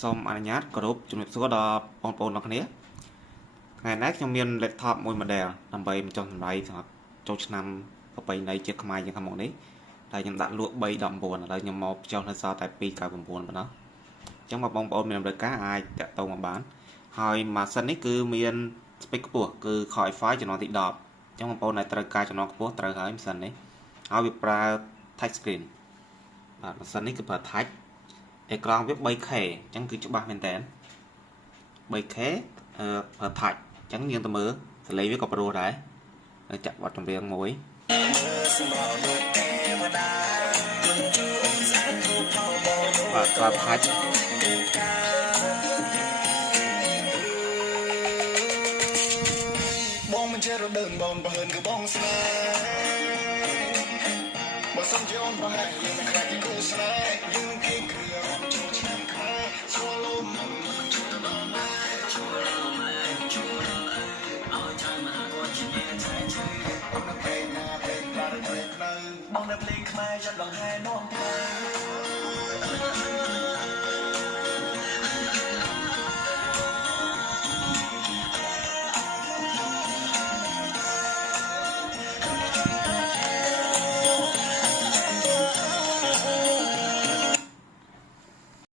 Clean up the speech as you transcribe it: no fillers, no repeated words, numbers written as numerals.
សូមអនុញ្ញាតគោរពជំរាបសួរដល់បងប្អូនទាំងគ្នាថ្ងៃនេះខ្ញុំមាន laptop មួយ model ដើម្បីបញ្ចុះតម្លៃសម្រាប់ចូលឆ្នាំប្រពៃណីជាតិខ្មែរយ៉ាងខាងមុខនេះដែលខ្ញុំដាក់លក់319ឥឡូវខ្ញុំមកបញ្ចុះនៅសល់តែ299ប៉ុណ្ណោះអញ្ចឹងបងប្អូនមានតម្រូវការអាចតាក់ទងមកបានហើយម៉ាស៊ីននេះគឺមាន spec ខ្ពស់គឺ Core i5 ចំណងទី10អញ្ចឹងបងប្អូនដែលត្រូវការចំណងខ្ពស់ត្រូវហើយម៉ាស៊ីននេះហើយវាប្រើ touch screen បាទម៉ាស៊ីននេះគឺប្រើ touch អេក្រង់វា 3K អញ្ចឹងគឺច្បាស់មែនតើ 3K ប្រើ touch អញ្ចឹងយើងទៅមើលសលេងវាក៏ព្រោះដែរចាក់បទចម្រៀងមួយបាទប្រើ touch បងមិនចេះរដើមបងបើហឿនគឺបងស្នេហ៍បើសំជាអូនប្រហែលយើងមិនខ្លាចគូស្នេហ៍យើងគេគ្រាចូលឆ្នាំខែស្វលមជួយដល់ម៉ែជួយដល់ម៉ែជួយដល់អើឲ្យឆាយមកគាត់ជាអ្នកឆាយឆាយបងនៅពេលណាពេលប្រារព្ធនៅបងនៅភ្លេងខ្មែរចាត់ដងហែនងផ្លូវ